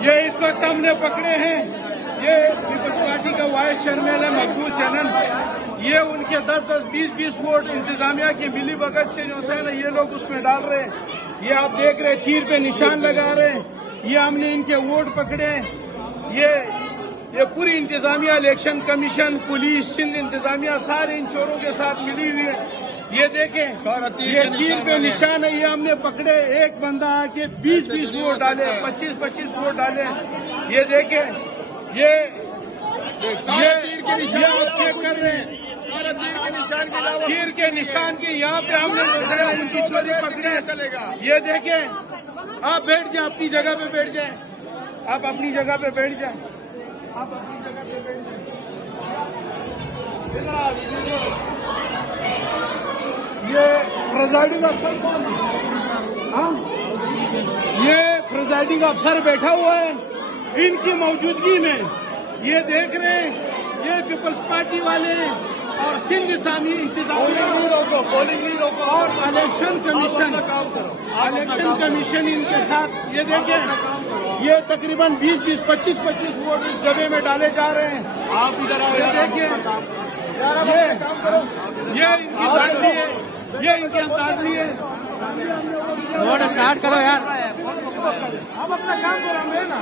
یہ اس وقت ہم نے پکڑے ہیں، یہ پیپلز پارٹی کا وائس چیئرمین ہے مقبول چنن، یہ ان کے 10-10 20-20 ووٹ انتظامیہ کی ملی بھگت سے جو ہے یہ لوگ اس میں ڈال رہے ہیں۔ یہ آپ دیکھ رہے تیر پہ نشان لگا رہے ہیں، یہ ہم نے ان کے ووٹ پکڑے ہیں۔ یہ پوری انتظامیہ، الیکشن کمیشن، پولیس، سندھ انتظامیہ سارے ان چوروں کے ساتھ ملی ہوئی ہے۔ یہ دیکھیں، یہ تیر پہ نشان ہے، یہ ہم نے پکڑے، ایک بندہ آ کے 20-20 ووٹ ڈالے، 25-25 ووٹ ڈالے۔ یہ دیکھیں، یہ آپ چیک کر رہے ہیں، تیر کے نشان کی یہاں پہ ہم نے ان کی چوری پکڑی ہے۔ یہ دیکھیں، آپ بیٹھ جائیں، اپنی جگہ پہ بیٹھ جائیں، آپ اپنی جگہ پہ بیٹھ جائیں، آپ اپنی جگہ پہ بیٹھ جائیں۔ یہ پریزائڈنگ افسر کون ہے؟ یہ پریزائڈنگ افسر بیٹھا ہوا ہے، ان کی موجودگی میں یہ دیکھ رہے ہیں، یہ پیپلز پارٹی والے ہیں اور سندھ ثانی انتظامیہ اور الیکشن کمیشن ان کے ساتھ۔ یہ دیکھیں، یہ تقریباً 20-20 25-25 ووٹ اس ڈبے میں ڈالے جا رہے ہیں۔ آپ ادھر یہ دیکھیں، یہ ان کی دادلی ہے، یہ ان کی دادلی ہے۔ ووٹ اسٹارٹ کرو یار، ہم اپنا کام کریں گے نا۔